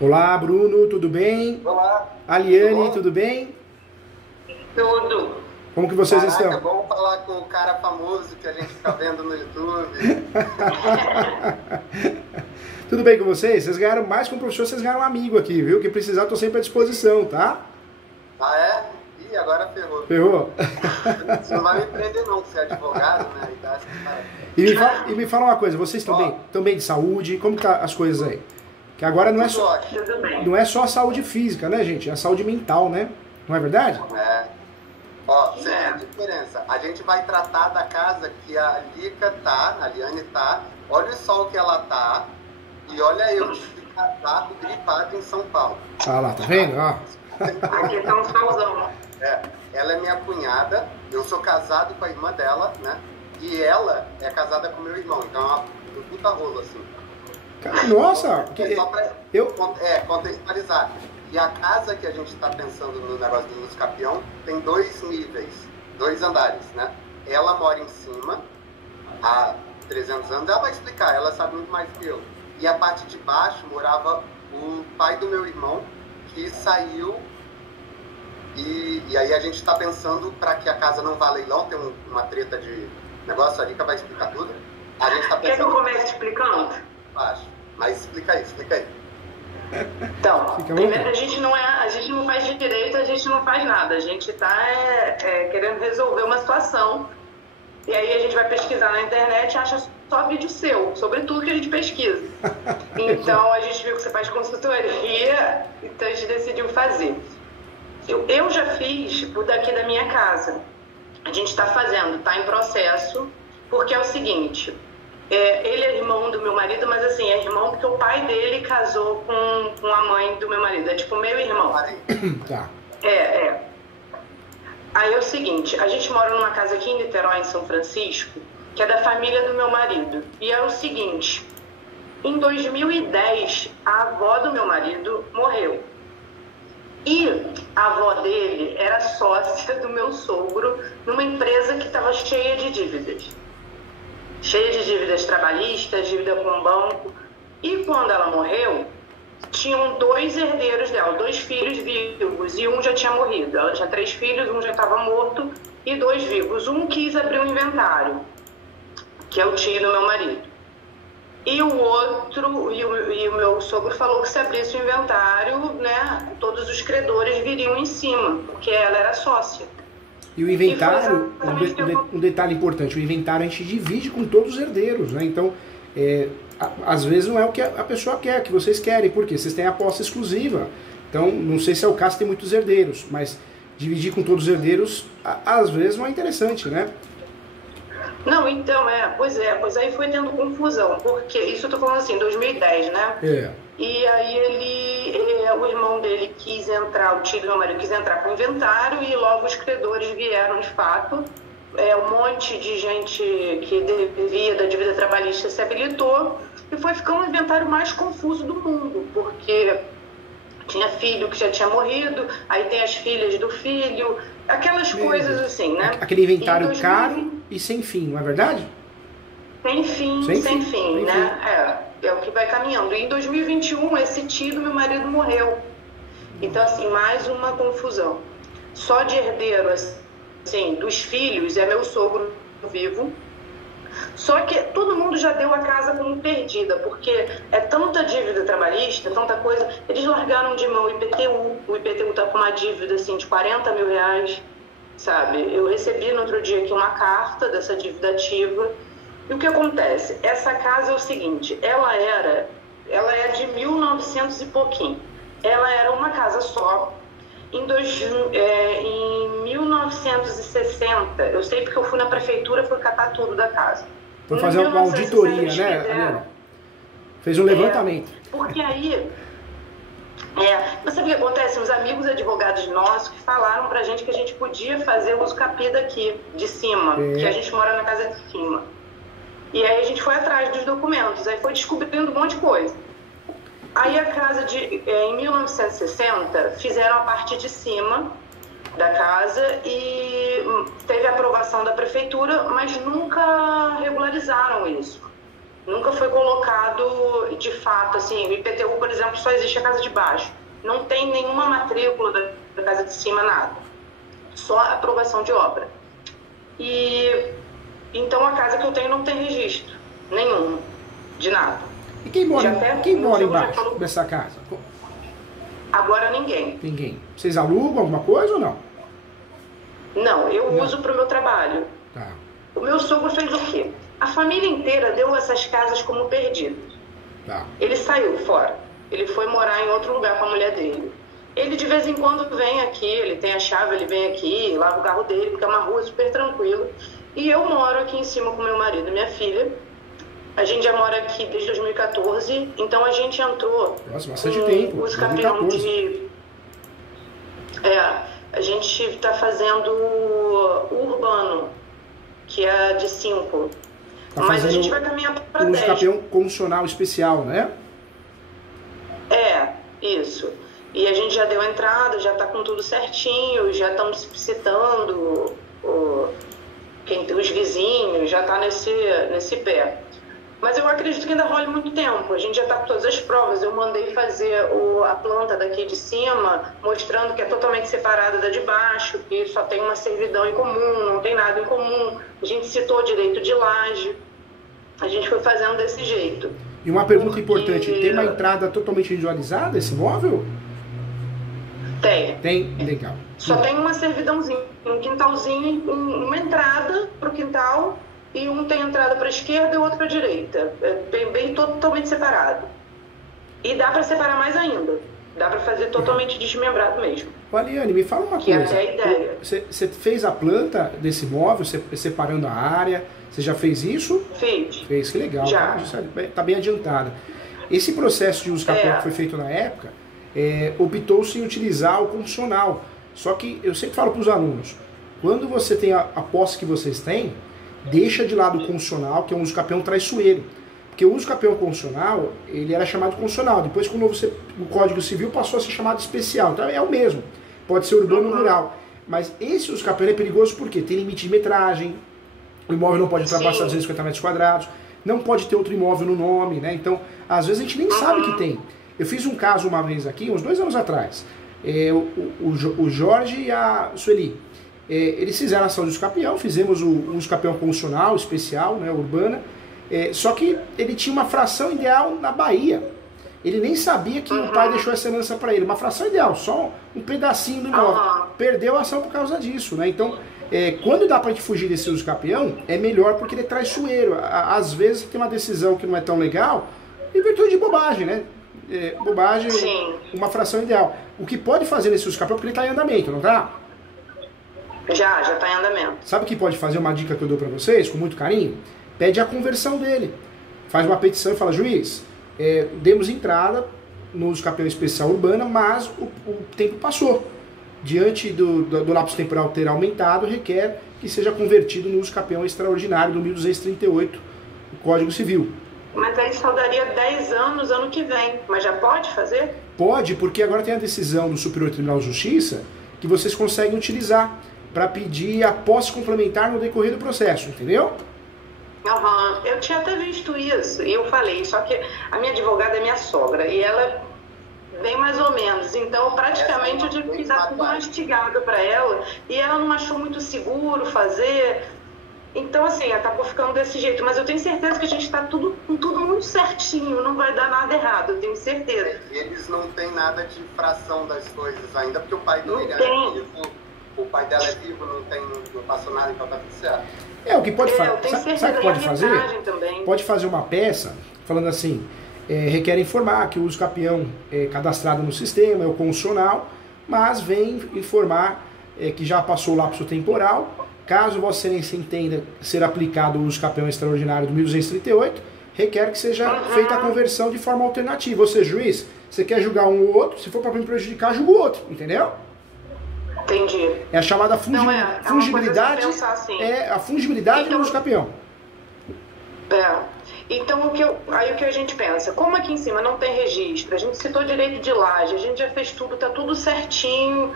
Olá, Bruno, tudo bem? Olá, Aliane, tudo tudo bem? Tudo. Como que vocês bom? Caraca, estão? vamos falar com o cara famoso que a gente fica vendo no YouTube. Tudo bem com vocês? Vocês ganharam mais que um professor, vocês ganharam um amigo aqui, viu? Que precisar, estou sempre à disposição, tá? Ah, é? Ih, agora ferrou. Ferrou? Você não vai me prender não, que você é advogado, né? E me fala uma coisa, vocês estão bem de saúde? Como que tá as coisas aí? Que agora não é Tudo só, ótimo. Tudo bem. não é só a saúde física, né, gente? É a saúde mental, né? Não é verdade? É. Ó, você vê a diferença. A gente vai tratar da casa que a Lica tá, a Liane tá. Olha só o que ela tá. E olha eu, de casado, gripado em São Paulo. Ah lá, tá vendo? Ó. Aqui tá um solzão. É, ela é minha cunhada, eu sou casado com a irmã dela, né? E ela é casada com meu irmão, então é uma puta rola, assim. Nossa! É só pra Eu... contextualizar. E a casa que a gente está pensando no negócio do Escapião tem 2 níveis, 2 andares, né? Ela mora em cima, há 300 anos, ela vai explicar, ela sabe muito mais que eu. E a parte de baixo morava o pai do meu irmão, que saiu. E aí a gente está pensando, para que a casa não vá a leilão, tem uma treta de negócio ali que vai explicar tudo. A gente está Quer que eu pensando comece explicando? baixo. Mas explica aí. Então, Fica à primeiro vontade. a gente não faz direito, a gente não faz nada. A gente está querendo resolver uma situação. E aí a gente vai pesquisar na internet e acha só vídeo seu, sobre tudo que a gente pesquisa. Então a gente viu que você faz consultoria, então a gente decidiu fazer. Eu já fiz o daqui da minha casa. A gente está fazendo, está em processo, porque é o seguinte, ele é irmão do meu marido, mas assim, é irmão porque o pai dele casou com a mãe do meu marido, é tipo meu irmão. Tá. Aí é o seguinte, a gente mora numa casa aqui em Niterói, em São Francisco, que é da família do meu marido. E é o seguinte, em 2010, a avó do meu marido morreu. E a avó dele era sócia do meu sogro numa empresa que estava cheia de dívidas. Cheia de dívidas trabalhistas, dívida com banco. E quando ela morreu, tinham 2 herdeiros dela, 2 filhos vivos, e um já tinha morrido. Ela tinha 3 filhos, um já estava morto e 2 vivos. Um quis abrir um inventário, que é o tio do meu marido. E o outro, e o meu sogro falou que se abrisse o inventário, né, todos os credores viriam em cima, porque ela era sócia. E o inventário, E foi exatamente um detalhe importante, o inventário a gente divide com todos os herdeiros, né? Então, às vezes não é o que a pessoa quer, que vocês querem, porque vocês têm a posse exclusiva. Então, não sei se é o caso, tem muitos herdeiros, mas dividir com todos os herdeiros, às vezes não é interessante, né? Não, então, pois aí foi tendo confusão, porque isso eu tô falando assim, 2010, né? E aí o irmão dele quis entrar, o tio do meu marido quis entrar com o inventário e logo os credores vieram de fato. Um monte de gente que devia da dívida trabalhista se habilitou e foi ficando o inventário mais confuso do mundo, porque tinha filho que já tinha morrido, aí tem as filhas do filho, aquelas coisas assim, né? Aquele inventário 2020, caro e sem fim, não é verdade? Sem fim, né? É o que vai caminhando. E em 2021, esse tio do meu marido morreu. Então, assim, mais uma confusão. Só de herdeiro, assim, dos filhos, é meu sogro vivo. Só que todo mundo já deu a casa como perdida, porque é tanta dívida trabalhista, tanta coisa. Eles largaram de mão o IPTU. O IPTU tá com uma dívida, assim, de 40 mil reais, sabe? Eu recebi no outro dia aqui uma carta dessa dívida ativa. E o que acontece? Essa casa é o seguinte, ela é de 1900 e pouquinho. Ela era uma casa só. Em 1960, eu sei porque eu fui na prefeitura, fui catar tudo da casa. Foi fazer uma auditoria, né, Aliana? Fez um levantamento. Porque aí, mas sabe o que acontece? Os amigos advogados nossos que falaram pra gente que a gente podia fazer o usucapi daqui, de cima, que a gente mora na casa de cima. E aí a gente foi atrás dos documentos, aí foi descobrindo um monte de coisa. Aí a casa, em 1960, fizeram a parte de cima da casa e teve a aprovação da prefeitura, mas nunca regularizaram isso. Nunca foi colocado de fato, assim, o IPTU, por exemplo, só existe a casa de baixo. Não tem nenhuma matrícula da casa de cima, nada. Só a aprovação de obra. E então a casa que eu tenho não tem registro nenhum, de nada. E quem mora embaixo dessa casa? Agora ninguém. Ninguém. Vocês alugam alguma coisa ou não? Não, eu uso para o meu trabalho. Tá. O meu sogro fez o quê? A família inteira deu essas casas como perdidas. Tá. Ele saiu fora. Ele foi morar em outro lugar com a mulher dele. Ele de vez em quando vem aqui, ele tem a chave, ele vem aqui, lava o carro dele, porque é uma rua super tranquila. E eu moro aqui em cima com meu marido e minha filha. A gente já mora aqui desde 2014, então a gente entrou. Nossa, bastante tempo. Os campeões de... a gente está fazendo o urbano, que é de 5. Tá, mas a gente vai caminhar para 10. Um campeão condicional especial, né? Isso. E a gente já deu a entrada, já está com tudo certinho, já estamos citando os vizinhos, já está nesse pé. Mas eu acredito que ainda role muito tempo. A gente já está com todas as provas. Eu mandei fazer a planta daqui de cima, mostrando que é totalmente separada da de baixo, que só tem uma servidão em comum, não tem nada em comum. A gente citou direito de laje. A gente foi fazendo desse jeito. E uma pergunta importante, tem uma entrada totalmente individualizada esse imóvel? Tem. Tem? Legal. Só tem uma servidãozinha, um quintalzinho, uma entrada para o quintal, e um tem entrada para a esquerda e o outro para a direita. É bem totalmente separado. E dá para separar mais ainda. Dá para fazer totalmente desmembrado mesmo. Valiane, me fala uma coisa. Que é a ideia. Você fez a planta desse imóvel, separando a área? Você já fez isso? Fiz. Fez, que legal. Já. Está bem adiantada. Esse processo de uso capião que foi feito na época, optou-se em utilizar o condicional. Só que eu sempre falo para os alunos, quando você tem a posse que vocês têm, deixa de lado o condicional, que é um uso capião traiçoeiro. Porque o uso capião condicional, ele era chamado condicional. Depois, quando o Código Civil passou a ser chamado especial. Então é o mesmo. Pode ser urbano ou rural. Mas esse uso capião é perigoso porque tem limite de metragem, o imóvel não pode ultrapassar 250 metros quadrados, não pode ter outro imóvel no nome, né? Então, às vezes a gente nem sabe que tem. Eu fiz um caso uma vez aqui, uns 2 anos atrás. O Jorge e a Sueli. Eles fizeram a ação de uso capião, fizemos o uso capião condicional, especial, né, urbana. Só que ele tinha uma fração ideal na Bahia. Ele nem sabia que o pai deixou essa herança para ele. Uma fração ideal, só um pedacinho do imóvel. Perdeu a ação por causa disso, né? Então, quando dá pra gente fugir desse uso capião, é melhor porque ele é traiçoeiro. Às vezes tem uma decisão que não é tão legal, em virtude de bobagem, né? Bobagem, sim. Uma fração ideal. O que pode fazer nesse uso capião, porque ele está em andamento, não tá? Já está em andamento. Sabe o que pode fazer? Uma dica que eu dou para vocês, com muito carinho? Pede a conversão dele. Faz uma petição e fala, juiz, demos entrada no uso capião especial urbana, mas o tempo passou. Diante do lapso temporal ter aumentado, requer que seja convertido no uso capião extraordinário do 1238 do Código Civil. Mas aí só daria 10 anos ano que vem. Mas já pode fazer? Pode, porque agora tem a decisão do Superior Tribunal de Justiça que vocês conseguem utilizar para pedir a posse complementar no decorrer do processo, entendeu? Eu tinha até visto isso, e eu falei, só que a minha advogada é minha sogra, e ela vem mais ou menos, então praticamente eu tive que dar tudo mastigado para ela, e ela não achou muito seguro fazer, então assim, acabou ficando desse jeito, mas eu tenho certeza que a gente está tudo muito certinho, não vai dar nada errado, eu tenho certeza. Eles não têm nada de fração das coisas ainda, porque o pai dele é vivo, o pai dela é vivo, não passou nada, então tá tudo certo. O que pode fazer? Sabe o que pode fazer? Também. Pode fazer uma peça falando assim, requer informar que o uso capião é cadastrado no sistema, é o condicional, mas vem informar que já passou o lapso temporal. Caso Vossa Excelência entenda ser aplicado o uso capião extraordinário do 1238, requer que seja feita a conversão de forma alternativa. Ou seja, juiz, você quer julgar um ou outro, se for para me prejudicar, julga o outro, entendeu? Entendi. É a chamada fungibilidade. Assim. A fungibilidade do uso capião. Então, o que a gente pensa? Como aqui em cima não tem registro, a gente citou direito de laje, a gente já fez tudo, tá tudo certinho,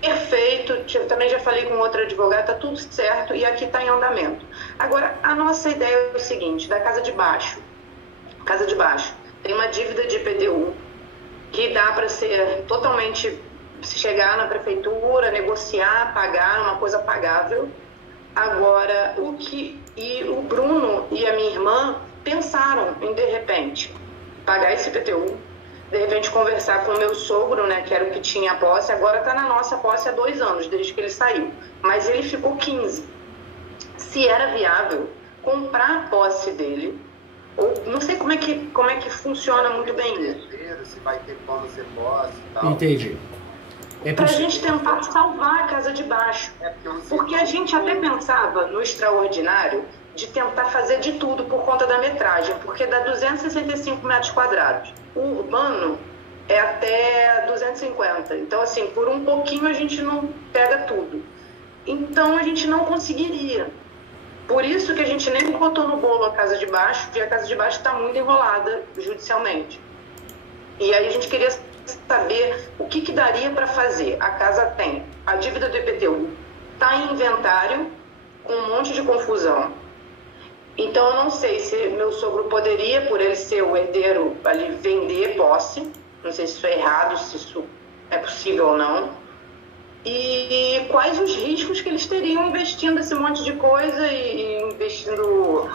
perfeito, também já falei com outra advogada, tá tudo certo e aqui tá em andamento. Agora, a nossa ideia é o seguinte, da casa de baixo, casa de baixo, tem uma dívida de IPTU que dá para ser totalmente, se chegar na prefeitura, negociar, pagar, uma coisa pagável. Agora, o Bruno e a minha irmã pensaram em, de repente, pagar esse IPTU, de repente conversar com o meu sogro, né, que era o que tinha a posse, agora está na nossa posse há 2 anos, desde que ele saiu, mas ele ficou 15. Se era viável comprar a posse dele, ou não sei como é que funciona muito bem isso. Se vai ter como ser posse e tal. Entendi. Para a gente tentar salvar a casa de baixo. Porque a gente até pensava no extraordinário de tentar fazer de tudo por conta da metragem, porque dá 265 metros quadrados. O urbano é até 250. Então, assim, por um pouquinho a gente não pega tudo. Então, a gente não conseguiria. Por isso que a gente nem botou no bolo a casa de baixo, porque a casa de baixo está muito enrolada judicialmente. E aí a gente queria saber o que daria para fazer. A casa tem a dívida do IPTU, está em inventário, com um monte de confusão. Então eu não sei se meu sogro poderia, por ele ser o herdeiro, ali vender posse. Não sei se isso é errado, se isso é possível ou não. E quais os riscos que eles teriam investindo esse monte de coisa e investindo,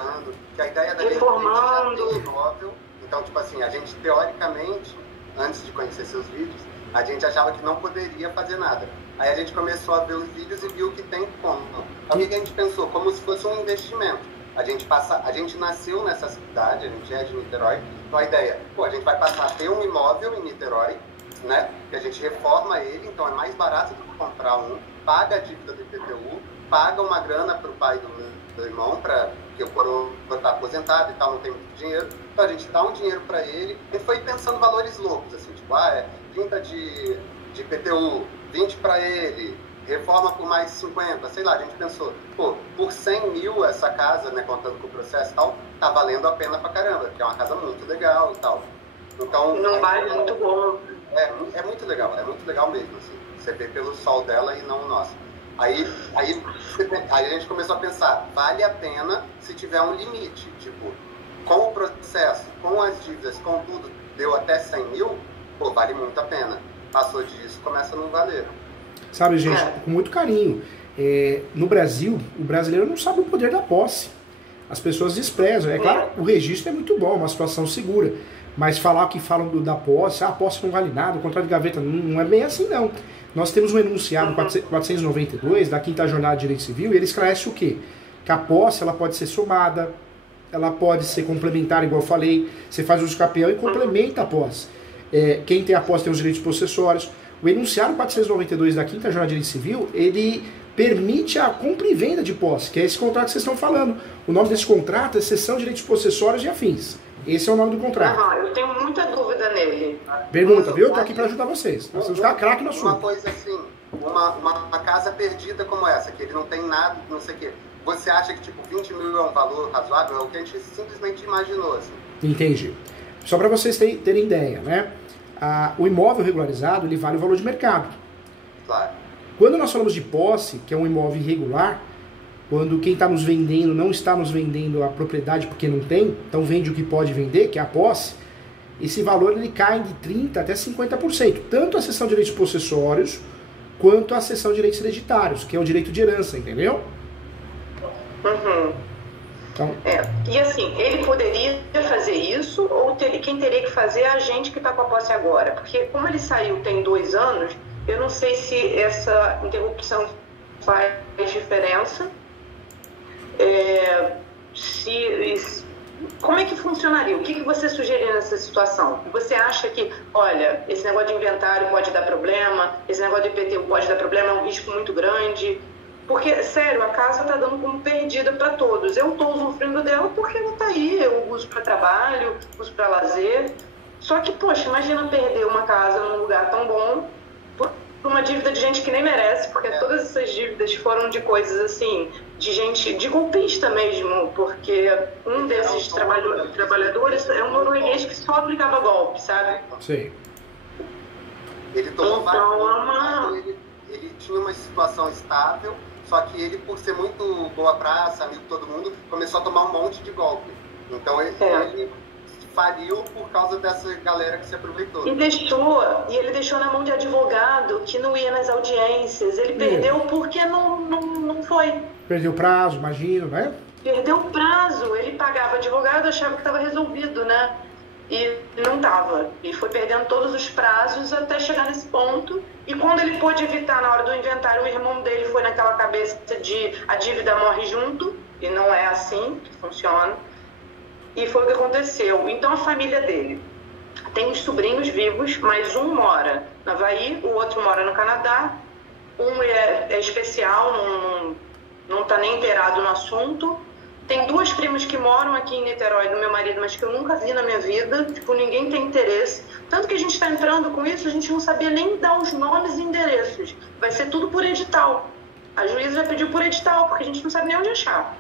que a ideia da reformando. Imóvel. Então, tipo assim, a gente teoricamente, antes de conhecer seus vídeos, a gente achava que não poderia fazer nada. Aí a gente começou a ver os vídeos e viu que tem como. Então, o que a gente pensou? Como se fosse um investimento. A gente nasceu nessa cidade, a gente é de Niterói, então a ideia, a gente vai passar a ter um imóvel em Niterói, né? Que a gente reforma ele, então é mais barato do que comprar um, paga a dívida do IPTU, paga uma grana para o pai do irmão, porque o coroa está aposentado e tal, não tem muito dinheiro, então a gente dá um dinheiro para ele. A gente foi pensando valores loucos, assim, tipo, 30 de IPTU, 20 para ele, reforma por mais 50, sei lá, a gente pensou, por 100 mil essa casa, né, contando com o processo e tal, tá valendo a pena pra caramba, porque é uma casa muito legal e tal. Então, não vale muito bom. É muito legal mesmo, assim. Você vê pelo sol dela e não o nosso. Aí a gente começou a pensar, vale a pena se tiver um limite, tipo, com o processo, com as dívidas, com tudo, deu até 100 mil, vale muito a pena. Passou disso, começa a não valer. Sabe, gente, com muito carinho. No Brasil, o brasileiro não sabe o poder da posse. As pessoas desprezam. É claro, o registro é muito bom, uma situação segura. Mas falar que falam da posse, a posse não vale nada, o contrato de gaveta, não é bem assim, não. Nós temos um enunciado 492 da 5ª Jornada de Direito Civil e ele esclarece o quê? Que a posse ela pode ser somada, ela pode ser complementar, igual eu falei. Você faz uso capião e complementa a posse. Quem tem a posse tem os direitos possessórios. O enunciado 492 da 5ª Jornada de Direito Civil, ele permite a compra e venda de posse, que é esse contrato que vocês estão falando. O nome desse contrato é Cessão de Direitos Possessórios e Afins. Esse é o nome do contrato. Eu tenho muita dúvida nele. Pergunta, viu? Eu tô aqui para ajudar vocês. Nós vamos ficar craque no assunto. Uma coisa assim, uma casa perdida como essa, que ele não tem nada, não sei o quê. Você acha que tipo 20 mil é um valor razoável? É o que a gente simplesmente imaginou, assim. Entendi. Só para vocês terem ideia, né? O imóvel regularizado, ele vale o valor de mercado. Claro. Quando nós falamos de posse, que é um imóvel irregular, quando quem está nos vendendo não está nos vendendo a propriedade porque não tem, então vende o que pode vender, que é a posse, esse valor ele cai de 30% até 50%, tanto a cessão de direitos possessórios, quanto a cessão de direitos hereditários, que é o direito de herança, entendeu? Uhum. Então, e assim, ele poderia fazer isso, ou quem teria que fazer é a gente que está com a posse agora? Porque como ele saiu tem 2 anos, eu não sei se essa interrupção faz diferença. Como é que funcionaria? O que você sugeria nessa situação? Você acha que, olha, esse negócio de inventário pode dar problema, esse negócio de IPTU pode dar problema, é um risco muito grande? Porque, sério, a casa está dando como perdida para todos. Eu estou usufruindo dela porque ela está aí, eu uso para trabalho, uso para lazer. Só que, poxa, imagina perder uma casa num lugar tão bom por uma dívida de gente que nem merece, porque todas essas dívidas foram de coisas assim, de gente, de golpista mesmo, porque um desses trabalhadores é um norueguês que só aplicava golpe, sabe? Sim. Ele tomou ele tinha uma situação estável, só que ele, por ser muito boa praça, amigo de todo mundo, começou a tomar um monte de golpe. Então ele faliu por causa dessa galera que se aproveitou. E ele deixou na mão de advogado que não ia nas audiências. Ele perdeu porque não foi. Perdeu o prazo, imagino, né? Perdeu o prazo. Ele pagava advogado, achava que estava resolvido, né? E não estava. E foi perdendo todos os prazos até chegar nesse ponto. E quando ele pôde evitar na hora do inventário, o irmão dele foi naquela cabeça de a dívida morre junto. E não é assim que funciona. E foi o que aconteceu. Então a família dele tem os sobrinhos vivos, mas um mora na Havaí, o outro mora no Canadá. Um é especial, não está nem inteirado no assunto. Tem 2 primas que moram aqui em Niterói do meu marido, mas que eu nunca vi na minha vida. Tipo, ninguém tem interesse. Tanto que a gente está entrando com isso, a gente não sabia nem dar os nomes e endereços. Vai ser tudo por edital. A juíza já pediu por edital, porque a gente não sabe nem onde achar.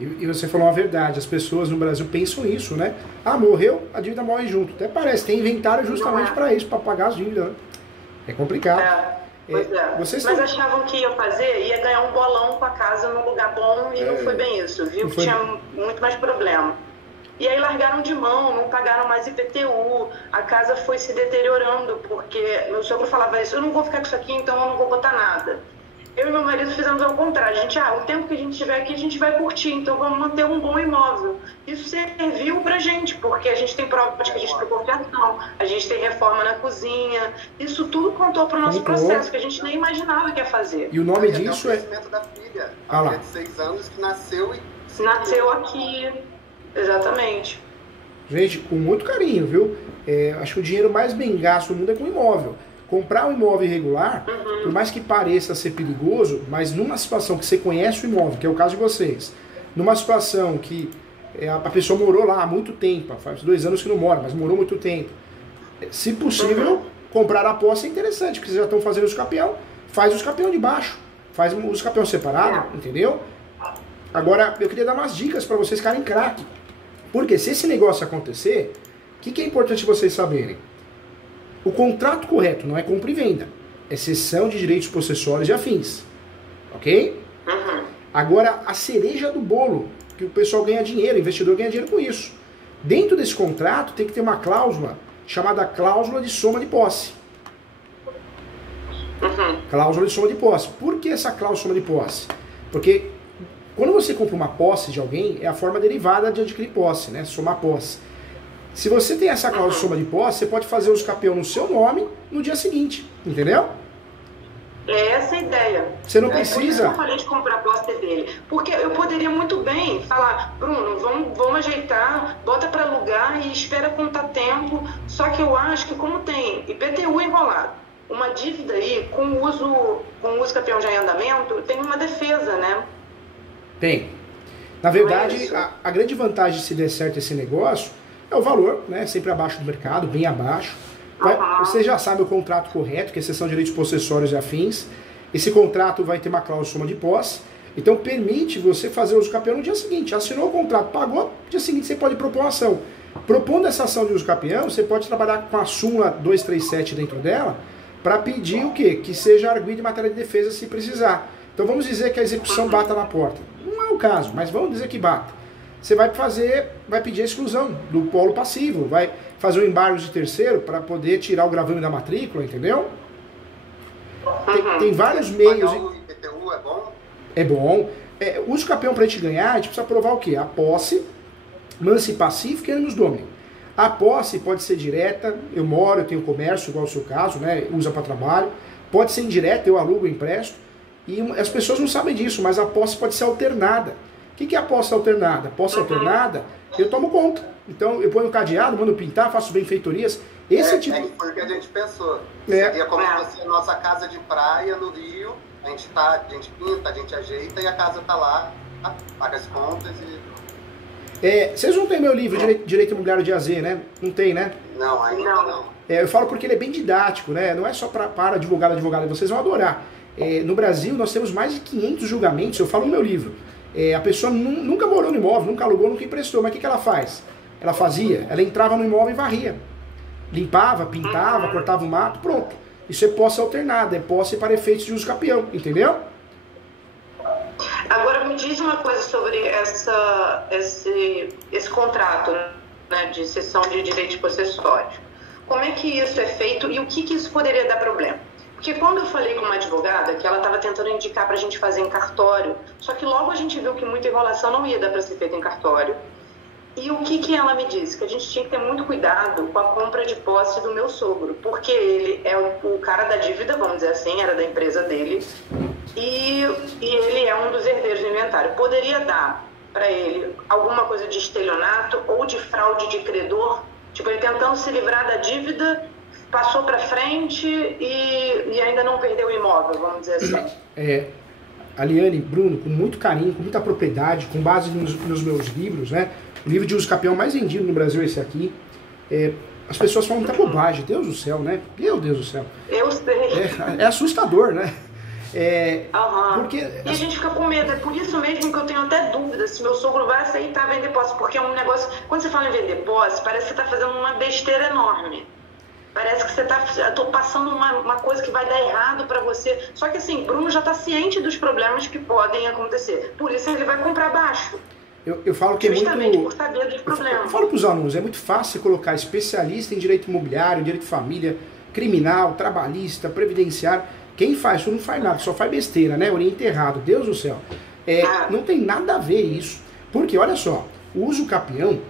E você falou uma verdade, as pessoas no Brasil pensam isso, né? Ah, morreu, a dívida morre junto. Até parece, tem inventário justamente para isso, para pagar as dívidas, né? É complicado. Pois é. Mas achavam que ia ganhar um bolão com a casa num lugar bom e não foi bem isso, viu? Tinha muito mais problema. E aí largaram de mão, não pagaram mais IPTU, a casa foi se deteriorando, porque meu sogro falava isso, eu não vou ficar com isso aqui, então eu não vou botar nada. Eu e meu marido fizemos ao contrário, o tempo que a gente estiver aqui a gente vai curtir, então vamos manter um bom imóvel. Isso serviu pra gente, porque a gente tem prova de que a gente trocou fiação, a gente tem reforma na cozinha, isso tudo contou pro nosso processo, que a gente nem imaginava que ia fazer. E o nome disso é... o crescimento da filha, a filha de 6 anos que nasceu aqui, exatamente. Gente, com muito carinho, viu? Acho que o dinheiro mais bem gasto no mundo é com imóvel. Comprar um imóvel irregular, por mais que pareça ser perigoso, mas numa situação que você conhece o imóvel, que é o caso de vocês, numa situação que a pessoa morou lá há muito tempo, faz 2 anos que não mora, mas morou muito tempo, se possível, comprar a posse é interessante, porque vocês já estão fazendo os capião, faz os capião de baixo, faz os capião separado, entendeu? Agora, eu queria dar umas dicas para vocês ficarem craque, porque se esse negócio acontecer, o que é importante vocês saberem? O contrato correto não é compra e venda, é cessão de direitos possessórios e afins, ok? Agora, a cereja do bolo, que o pessoal ganha dinheiro, o investidor ganha dinheiro com isso. Dentro desse contrato tem que ter uma cláusula chamada cláusula de soma de posse. Cláusula de soma de posse. Por que essa cláusula de soma de posse? Porque quando você compra uma posse de alguém, é a forma derivada de adquirir posse, né? Somar posse. Se você tem essa cláusula de soma de posse, você pode fazer os capião no seu nome no dia seguinte, entendeu? É essa a ideia. Você não precisa... Eu falei de comprar a posse dele, porque eu poderia muito bem falar, Bruno, vamos ajeitar, bota para alugar e espera contar tempo, só que eu acho que como tem IPTU enrolado, uma dívida aí, com o uso capião já em andamento, tem uma defesa, né? Tem. Na verdade, a grande vantagem de se der certo esse negócio é o valor, né? Sempre abaixo do mercado, bem abaixo. Você já sabe o contrato correto, que é cessão de direitos possessórios e afins. Esse contrato vai ter uma cláusula de soma de posse. Então permite você fazer uso capião no dia seguinte. Assinou o contrato, pagou, no dia seguinte você pode propor uma ação. Propondo essa ação de uso capião, você pode trabalhar com a súmula 237 dentro dela para pedir o quê? Que seja arguido em matéria de defesa se precisar. Então vamos dizer que a execução bata na porta. Não é o caso, mas vamos dizer que bata. Você vai pedir a exclusão do polo passivo, vai fazer um embargo de terceiro para poder tirar o gravame da matrícula, entendeu? Tem vários meios. Pagar o IPTU é bom? É bom. O uso capião para a gente ganhar, a gente precisa provar o quê? A posse, mansi pacífica e animus domini. A posse pode ser direta, eu moro, eu tenho comércio, igual o seu caso, né? Usa para trabalho. Pode ser indireta, eu alugo, eu empresto. E as pessoas não sabem disso, mas a posse pode ser alternada. O que é a posse alternada? Posse alternada, eu tomo conta. Então, eu ponho um cadeado, mando pintar, faço benfeitorias. Esse tipo... Foi o que a gente pensou. Seria como se fosse a nossa casa de praia no Rio. A gente pinta, a gente ajeita e a casa tá lá, paga as contas e... vocês não têm meu livro, Direito Imobiliário de AZ, né? Não tem, né? Não, ainda não. Eu falo porque ele é bem didático, né? Não é só para advogado, vocês vão adorar. No Brasil, nós temos mais de 500 julgamentos, eu falo no meu livro. A pessoa nunca morou no imóvel, nunca alugou, nunca emprestou, mas o que ela faz? Ela entrava no imóvel e varria. Limpava, pintava, cortava o mato, pronto. Isso é posse alternada, é posse para efeitos de uso capião, entendeu? Agora me diz uma coisa sobre esse contrato, né, de cessão de direitos possessórios. Como é que isso é feito e o que isso poderia dar problema? Porque quando eu falei com uma advogada, que ela estava tentando indicar para a gente fazer em cartório, só que logo a gente viu que muita enrolação não ia dar para ser feita em cartório. E o que ela me disse? Que a gente tinha que ter muito cuidado com a compra de posse do meu sogro, porque ele é o cara da dívida, vamos dizer assim, era da empresa dele, e ele é um dos herdeiros do inventário. Poderia dar para ele alguma coisa de estelionato ou de fraude de credor, tipo, ele tentando se livrar da dívida, passou para frente e ainda não perdeu o imóvel, vamos dizer assim. Aliane, Bruno, com muito carinho, com muita propriedade, com base nos meus livros, né? O livro de uso capião mais vendido no Brasil é esse aqui. As pessoas falam muita bobagem, Deus do céu, né? Meu Deus do céu. Eu sei. É assustador, né? Porque... E a gente fica com medo, é por isso mesmo que eu tenho até dúvida se meu sogro vai aceitar vender posse, porque é um negócio... Quando você fala em vender posse, parece que você está fazendo uma besteira enorme. Parece que você tô passando uma coisa que vai dar errado para você. Só que assim, Bruno já está ciente dos problemas que podem acontecer. Por isso ele vai comprar baixo. Eu falo que justamente por saber dos problemas. Eu falo para os alunos, é muito fácil colocar especialista em direito imobiliário, direito de família, criminal, trabalhista, previdenciário. Quem faz isso não faz nada, só faz besteira, né? Orienta errado, Deus do céu. Não tem nada a ver isso. Porque, olha só, o uso capião,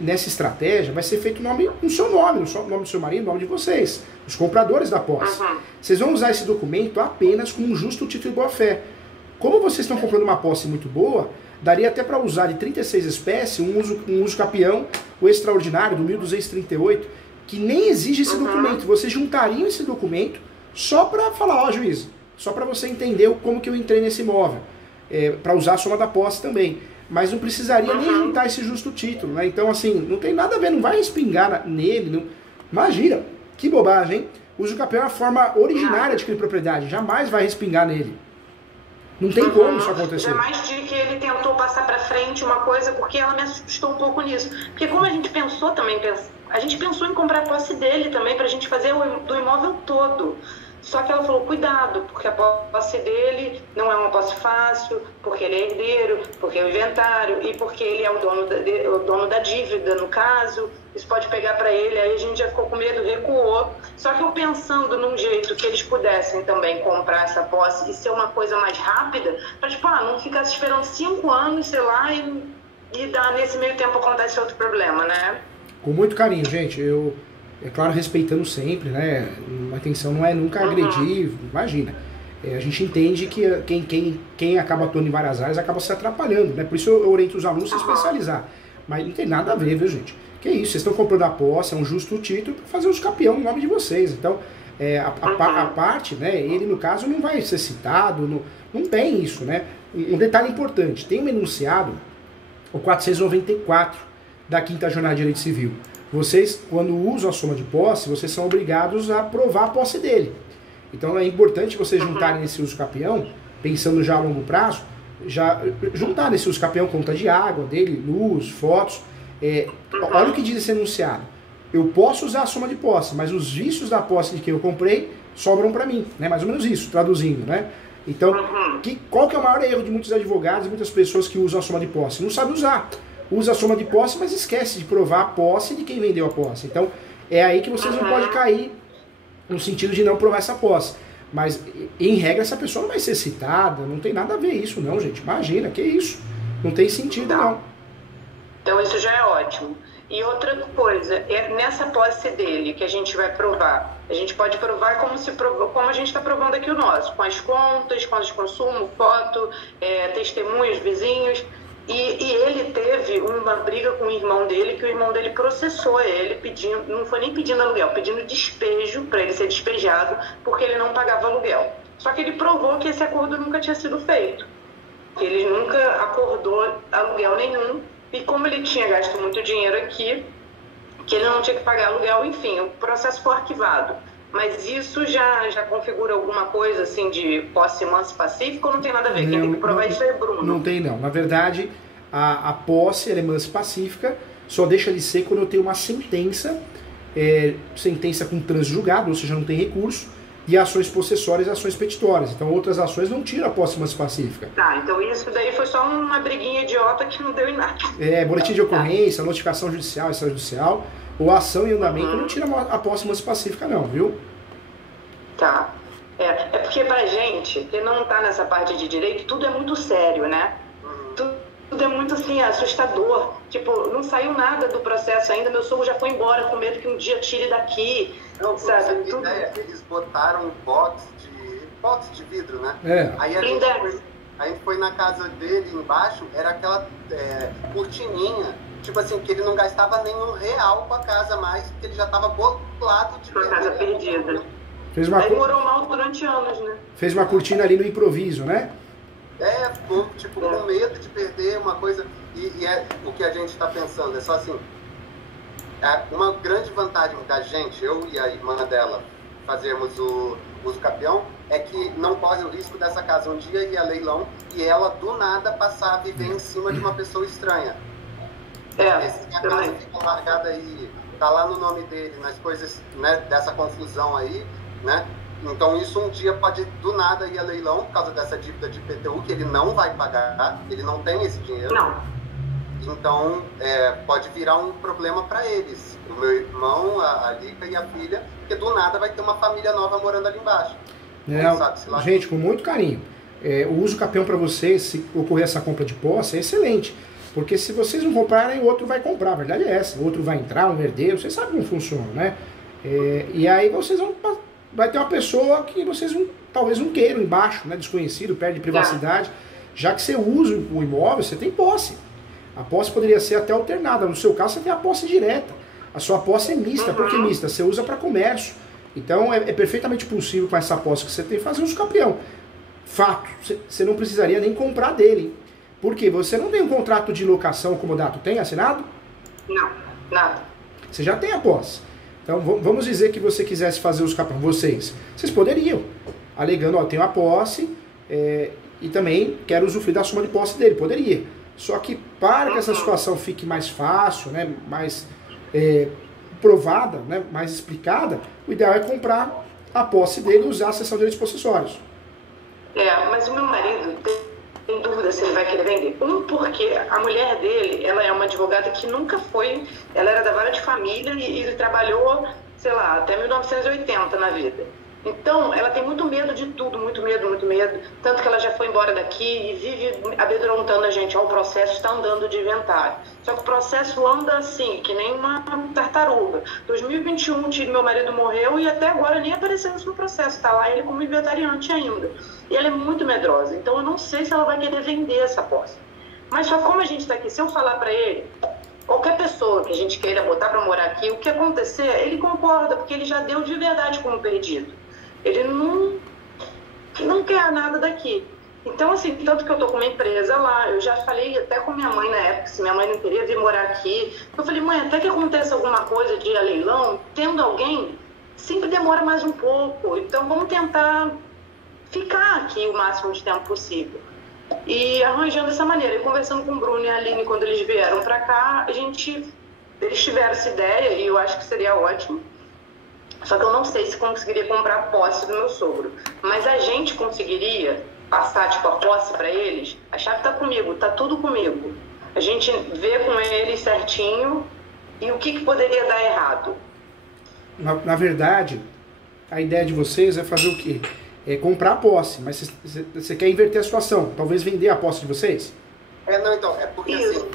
nessa estratégia, vai ser feito no seu nome, no nome do seu marido, no nome de vocês, os compradores da posse. Vocês vão usar esse documento apenas como um justo título de boa-fé. Como vocês estão comprando uma posse muito boa, daria até para usar de 36 espécies um uso capião, o extraordinário, do 1238, que nem exige esse documento. Vocês juntariam esse documento só para falar, ó, juiz, só para você entender como que eu entrei nesse imóvel, para usar a soma da posse também. Mas não precisaria nem juntar esse justo título, né? Então, assim, não tem nada a ver, não vai respingar nele. Não... Imagina, que bobagem, hein? O uso capião é a forma originária de adquirir propriedade, jamais vai respingar nele. Não tem como isso acontecer. Jamais de que ele tentou passar para frente uma coisa, porque ela me assustou um pouco nisso. Porque como a gente pensou também, a gente pensou em comprar a posse dele também, para a gente fazer do imóvel todo. Só que ela falou, cuidado, porque a posse dele não é uma posse fácil, porque ele é herdeiro, porque é o inventário e porque ele é o dono da dívida, no caso. Isso pode pegar para ele, aí a gente já ficou com medo, recuou. Só que eu pensando num jeito que eles pudessem também comprar essa posse e ser uma coisa mais rápida, para tipo, não ficar esperando 5 anos, sei lá, e dar nesse meio tempo acontece outro problema, né? Com muito carinho, gente. É claro, respeitando sempre, né? A intenção não é nunca agredir, imagina. A gente entende que quem acaba atuando em várias áreas acaba se atrapalhando, né? Por isso eu oriento os alunos a se especializar. Mas não tem nada a ver, viu, gente? Que isso, vocês estão comprando a posse, é um justo título para fazer os capião no nome de vocês. Então, a parte, né? Ele, no caso, não vai ser citado, não tem isso, né? Um detalhe importante, tem um enunciado, o 494 da 5ª Jornada de Direito Civil. Vocês, quando usam a soma de posse, vocês são obrigados a provar a posse dele. Então é importante vocês juntarem nesse uso capião, pensando já a longo prazo, já juntar nesse uso capião conta de água dele, luz, fotos. Olha o que diz esse enunciado. Eu posso usar a soma de posse, mas os vícios da posse de quem eu comprei sobram para mim. Né? Mais ou menos isso, traduzindo. Né? Então, qual que é o maior erro de muitos advogados e muitas pessoas que usam a soma de posse? Não sabe usar. Usa a soma de posse, mas esquece de provar a posse de quem vendeu a posse. Então, é aí que vocês não podem cair no sentido de não provar essa posse. Mas, em regra, essa pessoa não vai ser citada, não tem nada a ver isso, não, gente. Imagina, que isso? Não tem sentido, não. Então, isso já é ótimo. E outra coisa, nessa posse dele que a gente vai provar, a gente pode provar como a gente está provando aqui o nosso, com as contas de consumo, foto, testemunhos, vizinhos. E ele teve uma briga com o irmão dele, que o irmão dele processou ele, pedindo, não foi nem pedindo aluguel, pedindo despejo para ele ser despejado, porque ele não pagava aluguel. Só que ele provou que esse acordo nunca tinha sido feito, que ele nunca acordou aluguel nenhum, e como ele tinha gasto muito dinheiro aqui, que ele não tinha que pagar aluguel, enfim, o processo foi arquivado. Mas isso já configura alguma coisa assim de posse mansa pacífica ou não tem nada a ver? Quem tem que provar isso é Bruno. Não tem, não. Na verdade, a posse é mansa pacífica, só deixa de ser quando eu tenho uma sentença com trânsito julgado, ou seja, não tem recurso, e ações possessórias e ações petitórias. Então outras ações não tiram a posse mansa pacífica. Tá, então isso daí foi só uma briguinha idiota que não deu em nada. Boletim de ocorrência, notificação judicial, extrajudicial, ou ação em andamento não tira a posse mansa pacífica não, viu? Tá. É porque pra gente, que não tá nessa parte de direito, tudo é muito sério, né? Tudo é muito, assim, assustador. Tipo, não saiu nada do processo ainda, meu sogro já foi embora com medo que um dia tire daqui. Não, sabe? Tudo... Eles botaram um box de vidro, né? Aí a gente foi na casa dele embaixo, era aquela cortininha, tipo assim, que ele não gastava nenhum real com a casa mais, porque ele já tava bolado de uma casa perdida. Aí morou mal durante anos, né? Fez uma cortina ali no improviso, né? Ficou tipo, com medo de perder uma coisa. E é o que a gente está pensando, é só assim. Uma grande vantagem da gente, eu e a irmã dela, fazermos o uso capião, é que não corre o risco dessa casa um dia ir a leilão e ela do nada passar a viver em cima de uma pessoa estranha. Se a casa fica largada aí, tá lá no nome dele, nas coisas, né, dessa confusão aí, né? Então isso um dia pode do nada ir a leilão por causa dessa dívida de IPTU que ele não vai pagar, ele não tem esse dinheiro. Não. Então pode virar um problema para eles, o meu irmão, a Lica e a filha, porque do nada vai ter uma família nova morando ali embaixo. Gente, com muito carinho. O uso capião para vocês, se ocorrer essa compra de posse, é excelente. Porque se vocês não comprarem, o outro vai comprar. A verdade é essa. O outro vai entrar, um herdeiro, vocês sabem como funciona, né? E aí vocês vai ter uma pessoa que vocês talvez não queiram embaixo, né? Desconhecido, perde privacidade. Já que você usa o imóvel, você tem posse. A posse poderia ser até alternada. No seu caso, você tem a posse direta. A sua posse é mista. Por que mista? Você usa para comércio. Então é perfeitamente possível com essa posse que você tem fazer uso capião. Fato, você não precisaria nem comprar dele. Por quê? Você não tem um contrato de locação comodato, tem assinado? Não, nada. Você já tem a posse. Então vamos dizer que você quisesse fazer uso capião, vocês poderiam, alegando, ó, tenho a posse e também quero usufruir da soma de posse dele, poderia. Só que para que essa situação fique mais fácil, né, mais provada, né, mais explicada, o ideal é comprar a posse dele e usar a cessão de direitos possessórios. Mas o meu marido tem dúvida se ele vai querer vender. Porque a mulher dele, ela é uma advogada que nunca foi, ela era da vara de família e ele trabalhou, sei lá, até 1980 na vida. Então, ela tem muito medo de tudo, muito medo, tanto que ela já foi embora daqui e vive amedrontando a gente, ó, o processo está andando de inventário. Só que o processo anda assim, que nem uma tartaruga. 2021, o tio do meu marido morreu e até agora nem apareceu no processo, está lá ele como inventariante ainda. E ela é muito medrosa, então eu não sei se ela vai querer vender essa posse. Mas só como a gente está aqui, se eu falar para ele, qualquer pessoa que a gente queira botar para morar aqui, o que acontecer, ele concorda, porque ele já deu de verdade como perdido. Ele não quer nada daqui. Então, assim, tanto que eu tô com uma empresa lá, eu já falei até com minha mãe na época, se minha mãe não queria vir morar aqui. Eu falei, mãe, até que aconteça alguma coisa de leilão, tendo alguém, sempre demora mais um pouco. Então, vamos tentar ficar aqui o máximo de tempo possível. E arranjando dessa maneira, e conversando com o Bruno e a Aline, quando eles vieram pra cá, eles tiveram essa ideia e eu acho que seria ótimo. Só que eu não sei se conseguiria comprar a posse do meu sogro. Mas a gente conseguiria passar, tipo, a posse para eles. A chave tá comigo, tá tudo comigo. A gente vê com eles certinho e o que poderia dar errado. Na verdade, a ideia de vocês é fazer o quê? É comprar a posse, mas você quer inverter a situação. Talvez vender a posse de vocês? Não, então, é porque isso.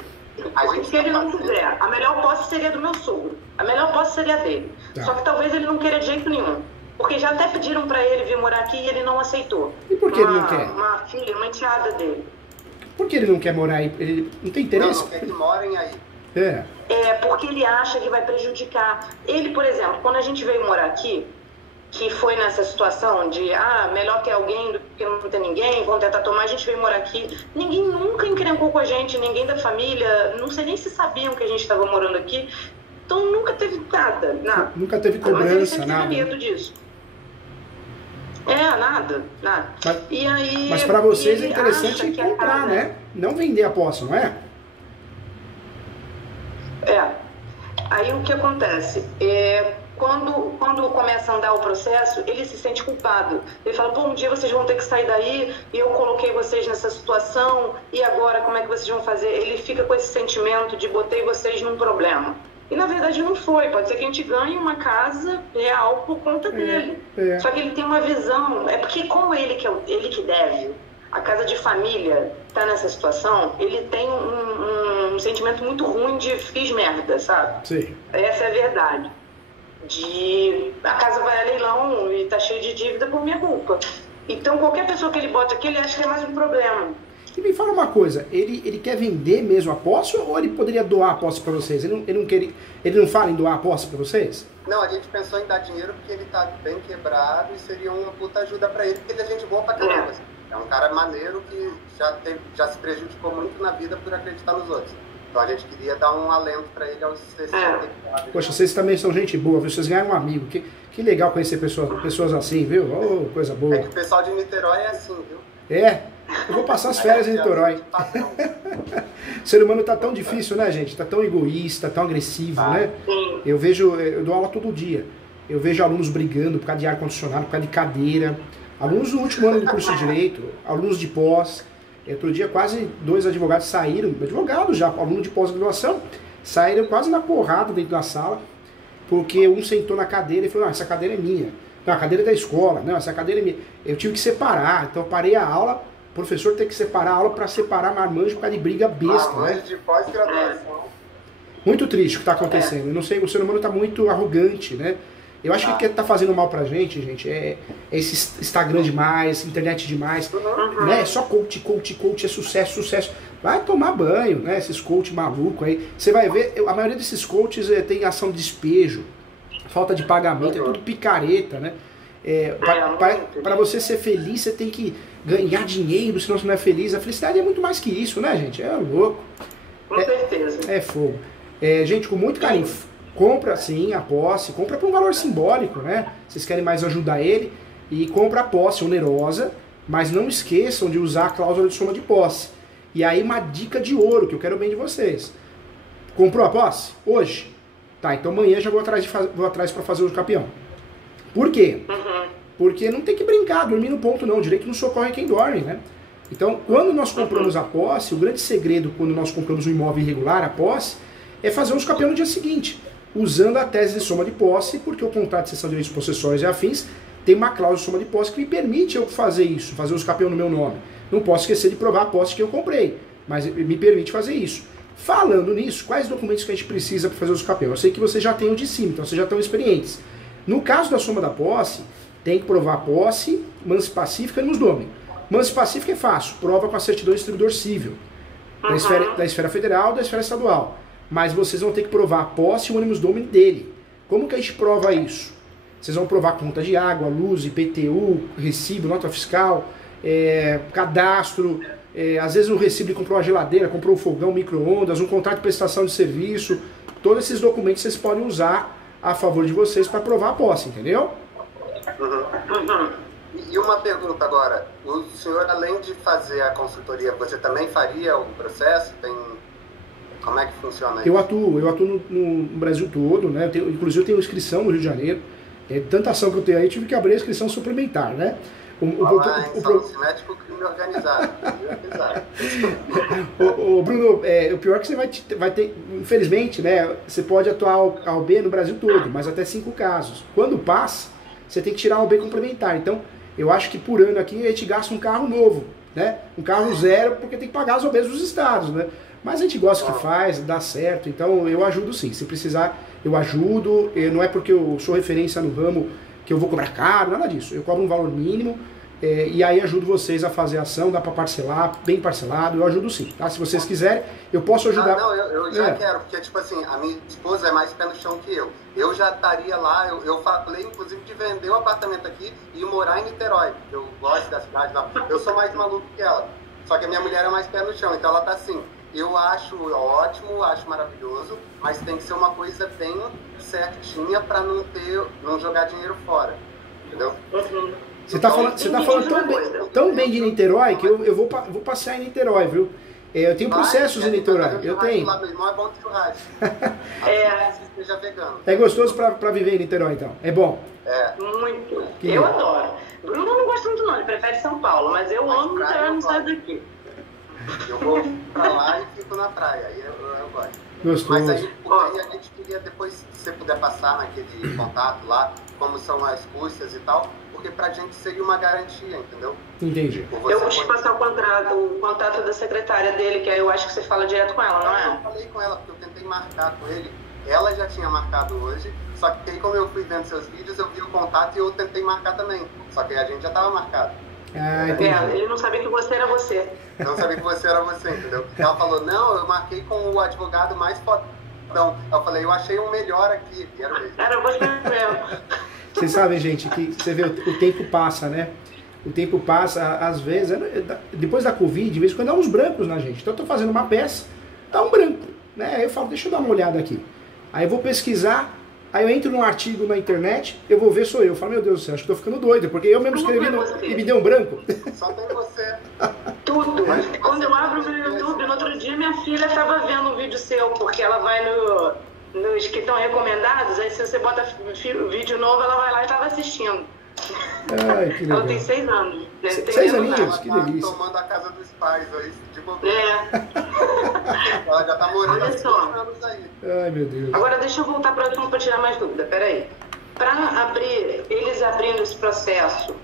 Assim... Se ele não quiser, a melhor posse seria do meu sogro. A melhor posse seria dele. Tá. Só que talvez ele não queira de jeito nenhum. Porque já até pediram pra ele vir morar aqui e ele não aceitou. E por que ele não quer? Uma filha, uma enteada dele. Por que ele não quer morar aí? Ele não tem interesse? Não quer que morem aí. Porque ele acha que vai prejudicar. Ele, por exemplo, quando a gente veio morar aqui, que foi nessa situação de, melhor ter alguém do que não ter ninguém, vão tentar tomar, a gente veio morar aqui. Ninguém nunca encrencou com a gente, ninguém da família, não sei nem se sabiam que a gente estava morando aqui. Então nunca teve nada. Nunca teve cobrança, mas ele sempre nada. Teve medo disso. Nada. Mas para vocês é interessante comprar, né? Não vender a posse, não é? Aí o que acontece? quando começa a andar o processo, ele se sente culpado. Ele fala, pô, um dia vocês vão ter que sair daí e eu coloquei vocês nessa situação e agora como é que vocês vão fazer? Ele fica com esse sentimento de botei vocês num problema. E na verdade não foi. Pode ser que a gente ganhe uma casa real por conta dele. Só que ele tem uma visão, é porque como ele que deve, a casa de família tá nessa situação, ele tem um sentimento muito ruim de fiz merda, sabe? Sim. Essa é a verdade. A casa vai a leilão e tá cheio de dívida por minha culpa. Então qualquer pessoa que ele bota aqui, ele acha que é mais um problema. E me fala uma coisa, ele quer vender mesmo a posse ou ele poderia doar a posse para vocês? Ele não fala em doar a posse para vocês? Não, a gente pensou em dar dinheiro porque ele tá bem quebrado e seria uma puta ajuda para ele, porque ele é gente boa pra caramba. É um cara maneiro que já se prejudicou muito na vida por acreditar nos outros. Então a gente queria dar um alento para ele aos 64. Poxa, vocês também são gente boa, viu? Vocês ganharam um amigo. Que legal conhecer pessoas assim, viu? Oh, coisa boa. É que o pessoal de Niterói é assim, viu? É? Eu vou passar as férias em Niterói. O ser humano tá tão difícil, né, gente? Tá tão egoísta, tão agressivo, né? Eu dou aula todo dia. Eu vejo alunos brigando por causa de ar-condicionado, por causa de cadeira. Alunos do último ano do curso de Direito, alunos de pós. Outro dia quase 2 advogados saíram, advogados já, aluno de pós-graduação, saíram quase na porrada dentro da sala, porque um sentou na cadeira e falou, não, essa cadeira é minha. Não, a cadeira é da escola, não, essa cadeira é minha. Eu tive que separar, então eu parei a aula, o professor tem que separar a aula para separar marmanjo por causa de briga besta, né? De pós-graduação. Muito triste o que está acontecendo. Eu não sei, o ser humano está muito arrogante, né? Eu acho que o que está fazendo mal pra gente, é esse Instagram demais, internet demais, né? Só coach, é sucesso. Vai tomar banho, né? Esses coach maluco aí. Você vai ver, a maioria desses coaches tem ação de despejo, falta de pagamento, é tudo picareta, né? Para você ser feliz, você tem que ganhar dinheiro, senão você não é feliz. A felicidade é muito mais que isso, né, gente? É louco. Com certeza. É fogo. Gente, com muito carinho. Compra, sim, a posse, compra por um valor simbólico, né? Vocês querem mais ajudar ele e compra a posse onerosa, mas não esqueçam de usar a cláusula de soma de posse. E aí uma dica de ouro, que eu quero bem de vocês. Comprou a posse? Hoje? Tá, então amanhã já vou atrás para fazer o campeão. Por quê? Porque não tem que brincar, dormir no ponto não, direito não socorre quem dorme, né? Então, quando nós compramos a posse, o grande segredo quando nós compramos um imóvel irregular, a posse, é fazer um campeão no dia seguinte, usando a tese de soma de posse, porque o contrato de cessão de direitos possessórios e afins tem uma cláusula de soma de posse que me permite eu fazer isso, fazer os campeões no meu nome. Não posso esquecer de provar a posse que eu comprei, mas me permite fazer isso. Falando nisso, quais documentos que a gente precisa para fazer os campeões? Eu sei que vocês já têm o de cima, então vocês já estão experientes. No caso da soma da posse, tem que provar a posse, mansi pacífica e nos domini. Mansi pacífica é fácil, prova com a certidão de distribuidor civil, da esfera federal, da esfera estadual. Mas vocês vão ter que provar a posse e o ônibus domini dele. Como que a gente prova isso? Vocês vão provar conta de água, luz, IPTU, recibo, nota fiscal, cadastro, às vezes um recibo de comprou uma geladeira, comprou um fogão, micro-ondas, um contrato de prestação de serviço. Todos esses documentos vocês podem usar a favor de vocês para provar a posse, entendeu? E uma pergunta agora, o senhor, além de fazer a consultoria, você também faria o processo? Como é que funciona isso? Eu atuo no Brasil todo, né? Inclusive eu tenho inscrição no Rio de Janeiro. Tanta ação que eu tenho aí, tive que abrir a inscrição suplementar, né? Se mete com o crime organizado. Bruno, o pior é que você vai ter, infelizmente, né? Você pode atuar ao B no Brasil todo, mas até 5 casos. Quando passa, você tem que tirar o B complementar. Então, eu acho que por ano aqui a gente gasta um carro novo, né? Um carro zero, porque tem que pagar as OBs dos estados, né? Mas a gente gosta que faz, dá certo, então eu ajudo sim. Se precisar, eu ajudo. Não é porque eu sou referência no ramo que eu vou cobrar caro, nada disso. Eu cobro um valor mínimo e aí ajudo vocês a fazer a ação, dá para parcelar, bem parcelado, eu ajudo sim. Tá? Se vocês quiserem, eu posso ajudar. Não, eu já quero, porque tipo assim, a minha esposa é mais pé no chão que eu. Eu já estaria lá, eu falei inclusive de vender um apartamento aqui e morar em Niterói, porque eu gosto da cidade lá. Eu sou mais maluco que ela, só que a minha mulher é mais pé no chão, então ela tá assim. Eu acho ótimo, acho maravilhoso, mas tem que ser uma coisa bem certinha para não jogar dinheiro fora, entendeu? Você tá falando tão bem de Niterói que eu vou passear em Niterói, viu? Eu tenho processos em Niterói. Eu tenho. Lá, meu irmão é bom de churrasco. Seja vegano. É gostoso pra viver em Niterói, então. É bom. Muito. Eu adoro. Bruno não gosta muito não, ele prefere São Paulo, mas eu amo Niterói, não saio daqui. Eu vou pra lá e fico na praia, aí eu gosto. Gostoso. Mas aí a gente queria depois, se você puder passar naquele contato lá, como são as custas e tal, porque pra gente seria uma garantia, entendeu? Entendi. Eu vou te passar o contato da secretária dele, que aí eu acho que você fala direto com ela, não é? Eu falei com ela, porque eu tentei marcar com ele, ela já tinha marcado hoje, só que aí como eu fui vendo seus vídeos, eu vi o contato e eu tentei marcar também, só que a gente já tava marcado. Ele não sabia que você era você. Eu não sabia que você era você, entendeu? Ela falou, não, eu marquei com o advogado mais fodão. Eu falei, eu achei um melhor aqui. Era você mesmo. Vocês sabem, gente, que você vê, o tempo passa, né? O tempo passa, às vezes, depois da Covid, de vez em quando dá uns brancos na gente. Então eu tô fazendo uma peça, dá um branco, né? Aí eu falo, deixa eu dar uma olhada aqui. Aí eu vou pesquisar, aí eu entro num artigo na internet, eu vou ver, sou eu. Eu falo, meu Deus do céu, acho que tô ficando doido, porque eu mesmo escrevi e me deu um branco. Só tem você. Tudo. Quando eu abro o meu YouTube, no outro dia minha filha estava vendo um vídeo seu, porque ela vai nos que estão recomendados, aí se você bota vídeo novo, ela vai lá e estava assistindo. Ai, que legal. Ela tem 6 anos. 6 aninhos? Que delícia. Ela tá tomando a casa dos pais aí, de bobeira. Ela já tá morando há 5 anos aí. Ai, meu Deus. Agora deixa eu voltar para o assunto para tirar mais dúvida, peraí. Para eles abrindo esse processo,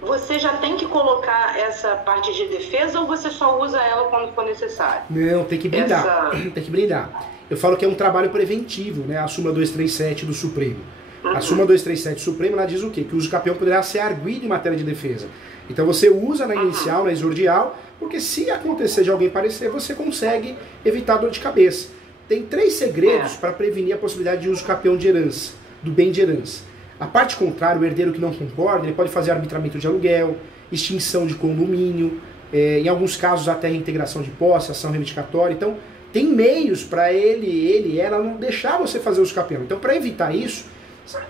você já tem que colocar essa parte de defesa ou você só usa ela quando for necessário? Não, tem que blindar. Tem que blindar. Eu falo que é um trabalho preventivo, né? A súmula 237 do Supremo. A súmula 237 do Supremo, ela diz o quê? Que o uso capião poderá ser arguido em matéria de defesa. Então você usa na inicial, na exordial, porque se acontecer de alguém parecer, você consegue evitar dor de cabeça. Tem 3 segredos para prevenir a possibilidade de uso capião de herança, do bem de herança. A parte contrária, o herdeiro que não concorda, ele pode fazer arbitramento de aluguel, extinção de condomínio, em alguns casos até reintegração de posse, ação reivindicatória. Então, tem meios para ela não deixar você fazer uso capião. Então, para evitar isso,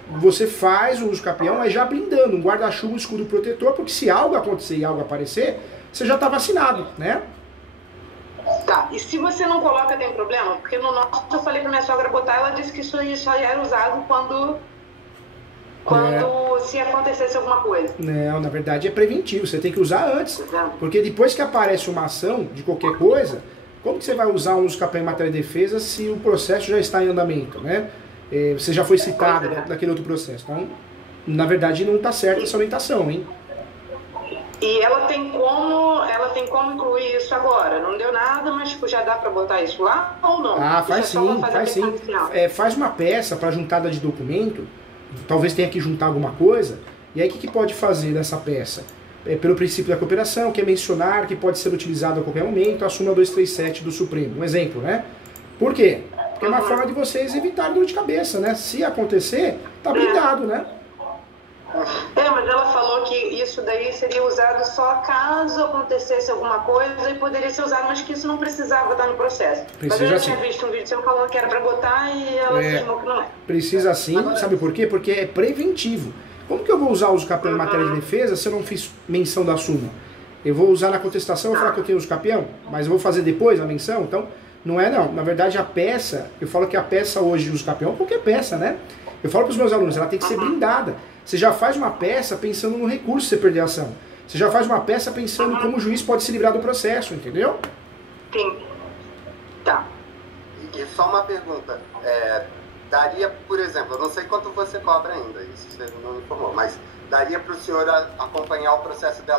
você faz o uso capião, mas já blindando, um guarda-chuva, um escudo protetor, porque se algo acontecer e algo aparecer, você já está vacinado, né? Tá, e se você não coloca, tem problema? Porque no nosso, eu falei pra minha sogra botar, ela disse que isso só era usado quando se acontecesse alguma coisa. Não, na verdade é preventivo, você tem que usar antes. Porque depois que aparece uma ação de qualquer coisa, como que você vai usar um uso capião em matéria de defesa se o processo já está em andamento, né? Você já foi citado naquele outro processo. Então, na verdade, não está certa essa orientação, hein? E ela tem como incluir isso agora? Não deu nada, mas tipo, já dá para botar isso lá ou não? Ah, faz sim, faz sim. Faz uma peça para juntada de documento, talvez tenha que juntar alguma coisa, e aí o que pode fazer nessa peça? Pelo princípio da cooperação, que é mencionar que pode ser utilizado a qualquer momento, a súmula 237 do Supremo. Um exemplo, né? Por quê? Porque é uma forma de vocês evitarem dor de cabeça, né? Se acontecer, tá blindado, né? Mas ela falou que isso daí seria usado só caso acontecesse alguma coisa e poderia ser usado, mas que isso não precisava estar no processo. Mas eu já tinha visto um vídeo seu falando que era para botar e ela afirmou que não é. Precisa sim, sabe por quê? Porque é preventivo. Como que eu vou usar o uso capião em matéria de defesa se eu não fiz menção da súmula? Eu vou usar na contestação, eu vou falar que eu tenho uso capião, mas eu vou fazer depois a menção? Então, não é não. Na verdade, a peça, eu falo que a peça hoje de uso capião, qualquer peça, né? Eu falo para os meus alunos, ela tem que ser blindada. Você já faz uma peça pensando no recurso se você perder a ação. Você já faz uma peça pensando como o juiz pode se livrar do processo, entendeu? Sim. Tá. E só uma pergunta. Daria, por exemplo, eu não sei quanto você cobra ainda, isso você não informou, mas daria para o senhor acompanhar o processo dela